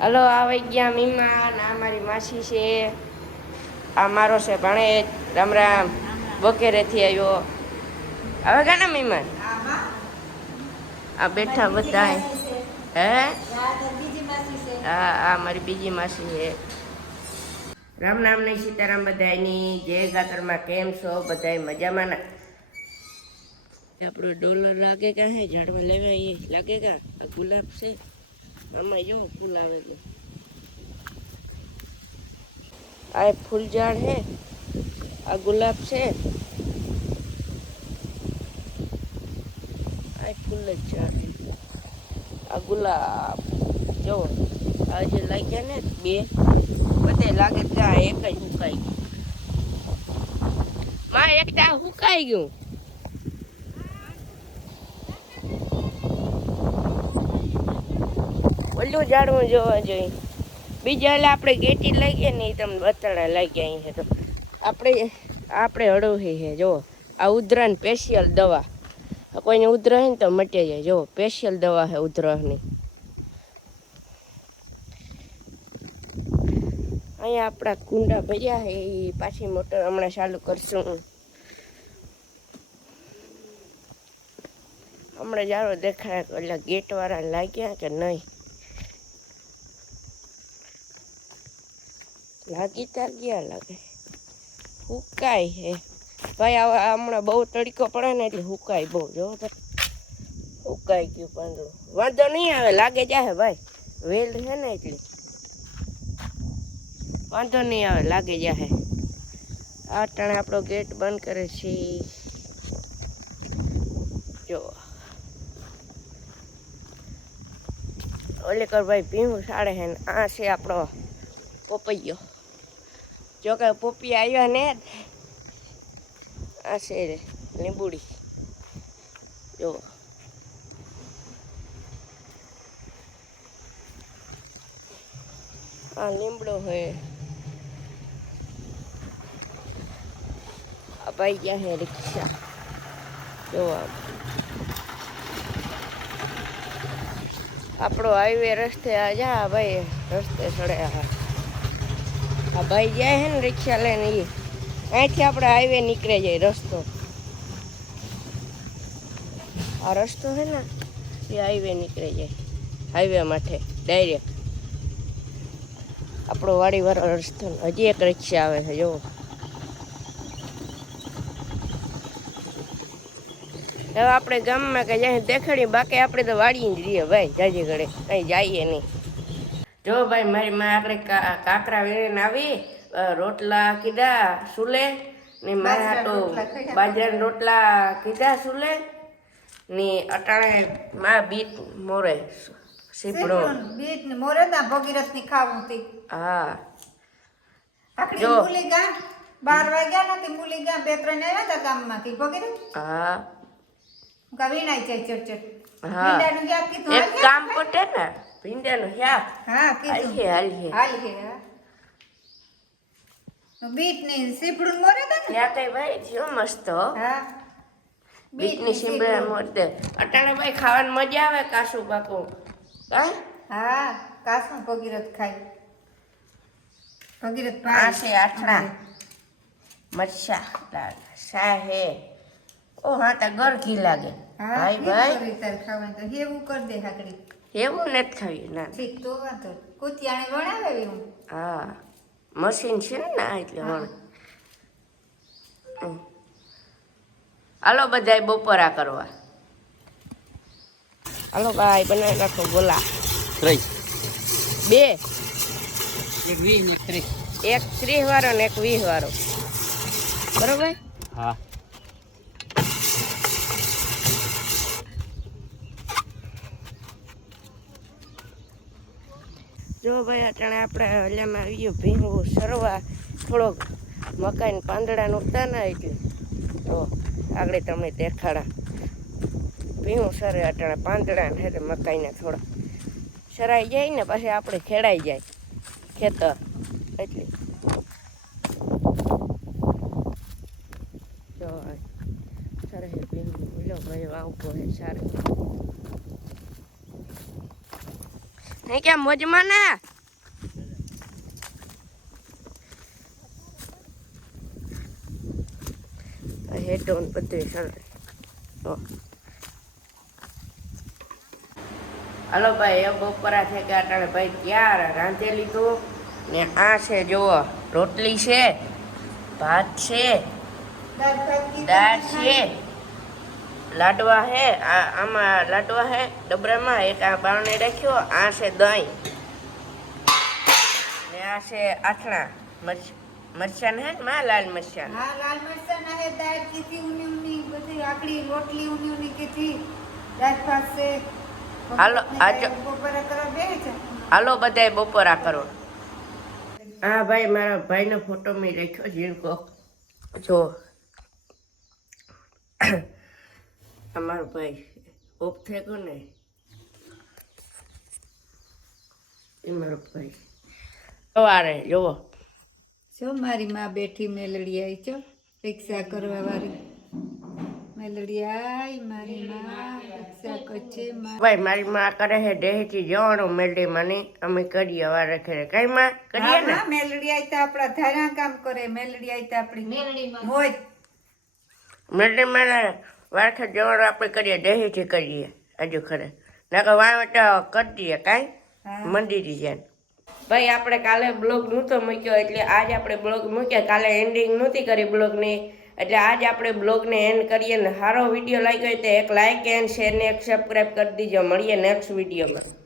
hello આવી ગયા મીમા ના મારી માસી છે આ મારો છે ભણેજ રામ રામ બકેરેથી આવ્યો હવે ગાના મીમા આ બેઠા બધા હે હા આ મારી બીજી માસી છે રામ રામ ને સીતારામ બધાની જય ગાતરમાં કેમ છો બધા મજામાં ના આપણો ડોલર લાગે કા હે ઝાડમાં લેવા એ લાગે કા આ ગુલાબ છે આમાં જો ફૂલ આવે છે આ ફૂલ ઝાડ હે આ ગુલાબ છે આ ફૂલ જ ઝાડ આ ગુલાબ જો આ જે લાગ્યા ને બે બધે લાગે ત્યાં એક જ હુકાઈ ગયું માં એકતા હુકાઈ ગયું ઓલું ઝાડવું જોવા જોઈએ બીજા એટલે આપણે ગેટી લઈ ગયા ને તમે બતડા લઈ ગયા અહીં છે તો આપણે હળવી છે જો આ ઉધરાની સ્પેશિયલ દવા કોઈને ઉધરા ને તો મટી જાય જો સ્પેશિયલ દવા છે ઉધરાની અહીંયા આપણા કુંડા ભર્યા છે એ પાછી મોટર હમણાં ચાલુ કરશું હમણાં જારો દેખાય એટલે ગેટવાળા લાગ્યા કે નહીં લાગી ત્યાં ગયા લાગે હુકાય હે ભાઈ હમણાં બહુ તડકો પડે ને એટલે હુકાય બહુ જો તો હુકાઈ ગયું પાંદડું વાંધો નહીં આવે લાગે જાય ભાઈ વેલ છે ને એટલે વાંધો નહીં આવે લાગે જાય આ ટાણે આપણો ગેટ બંધ કરે છે જો ઓલેકર ભાઈ ભીહું સાડે છે ને આ છે આપણો પોપૈયો જો કે પોપી આવ્યા ને આ છે રે લીંબુડી જો આ લીમડો હોય આ ભાઈ ગયા હે રિક્ષા જો આપણો હાઈવે રસ્તે આ જા ભાઈ રસ્તે ચડે આ ભાઈ જાય છે ને રિક્ષા લઈને એ અહીંથી આપણે હાઈવે નીકળે જાય રસ્તો આ રસ્તો છે ને એ હાઈવે નીકળે જાય હાઈવે માટે ડાયરેક્ટ આપણો વાડીવાળો રસ્તો હજી એક રિક્ષા આવે છે જો હવે આપણે ગામમાં કે જાય દેખાડી બાકી આપણે તો વાડી જ રહીએ ભાઈ જાજી ઘડે કંઈ જઈએ નહીં જો ભાઈ મારી માં આપણે કાકરા વેણીને આવી રોટલા કીધા સુલે ને મારા તો બાજરાના રોટલા કીધા સુલે ને અટાણે માં બીટ મોરે સીપડો બીટ ને મોરે ના ભગીરથ ની ખાવું તી હા આખડી મૂલી ગા 12 વાગ્યા નથી મૂલી ગા 2-3 આવ્યા હતા ગામમાંથી ભગીરથ હા કવિનાઈ છે ચટ હા ભીંડાનું શાક કીધું એક કામ પટે ને ભીંડાનું શાક હા કીધું હાલ હે બીટ ને સીપડું મોરે તા ને ત્યાં કઈ ભાઈ થયો મસ્ત હા બીટ ની સીપડા મોરતે અટાણે ભાઈ ખાવાની મજા આવે કાસુ પાકું હા હા કાસું ભગીરથ ખાય ભગીરથ આ છે આઠણા મરચા શા હે ઓ હા તા ગર ઘી લાગે ભાઈ ભાઈ રીતર ખાવાનું તો હેવું કર દે હાકડી એવું નથી ખાવી ના ઠીક તો વાંધો કુતિયાણી વણાવે હું હા મશીન છે ને એટલે વણ હાલો બધાય બપોરા કરવા હાલો ભાઈ બનાવી નાખો બોલા બે એક 30 વાળો ને એક 20 વાળો બરોબર હા જો ભાઈ અટાણે આપણે હલ્યામાં આવ્યું ભીંગું સરવા થોડોક મકાઈને પાંદડા ઉગતા ના એટલે તો આગળ તમને દેખાડા ભીંગું સરે અટાણે પાંદડા ને એટલે મકાઈને થોડા સરાઈ જાય ને પછી આપણે ખેડાઈ જાય ખેતર એટલે જો સરે ભીંગું બોલો ભાઈ આવતો હે સારું હે ક્યાં મોજમાં ને હેડફોન બધું સરસ હાલો ભાઈ એ બપોરા છે કે અટાણે ભાઈ ક્યાં રાંધે લીધું ને આ છે જુઓ રોટલી છે ભાત છે દાળ છે લાડવા હે આમાં લાડવા હે ડબરામાં એક આ બારણે રાખ્યો આ છે દહીં ને આ છે આથણા મરચાં હે ને માં લાલ મરચાં હા લાલ મરચાં ના હે દાળ કીધી ઉની ઉની બધી આકડી રોટલી ઉની ઉની કીધી દાળ ભાત છે હાલો આજો બપોરે કરવા બેહે છે હાલો બધાય બપોરા કરો હા ભાઈ મારા ભાઈનો ફોટો મેં રાખ્યો ઝીણકો જો અમારો ભાઈ ઓફ થઈ ગયો ને એ મારો ભાઈ સવારે જુઓ જો મારી માં બેઠી મેલડી આવી છો રિક્ષા કરવા વાળી મેલડી આઈ મારી માં રિક્ષા કરશે ભાઈ મારી માં કરે છે ડેહેથી જવાનું મેલડી માની અમે કરીએ વારે ખેરે કઈ માં કરીએ ને મેલડી આઈ તો આપણા ધારા કામ કરે મેલડી આઈ તો આપણી મોજ મેલડી માને વારખે જવાનું આપણે કરીએ ડેહેથી કરીએ હજુ ખરે નાખો વાવટા કરી દઈએ કાંઈ મંદિરી જાય ભાઈ આપણે કાલે બ્લોગ નહોતો મૂક્યો એટલે આજ આપણે બ્લોગ મૂક્યા કાલે એન્ડિંગ નહોતી કરી બ્લોગની એટલે આજ આપણે બ્લોગને એન્ડ કરીએ ને સારો વિડીયો લાગ્યો હોય તો એક લાઇક એન્ડ શેર ને એક સબસ્ક્રાઈબ કરી દીજો મળીએ નેક્સ્ટ વિડીયોમાં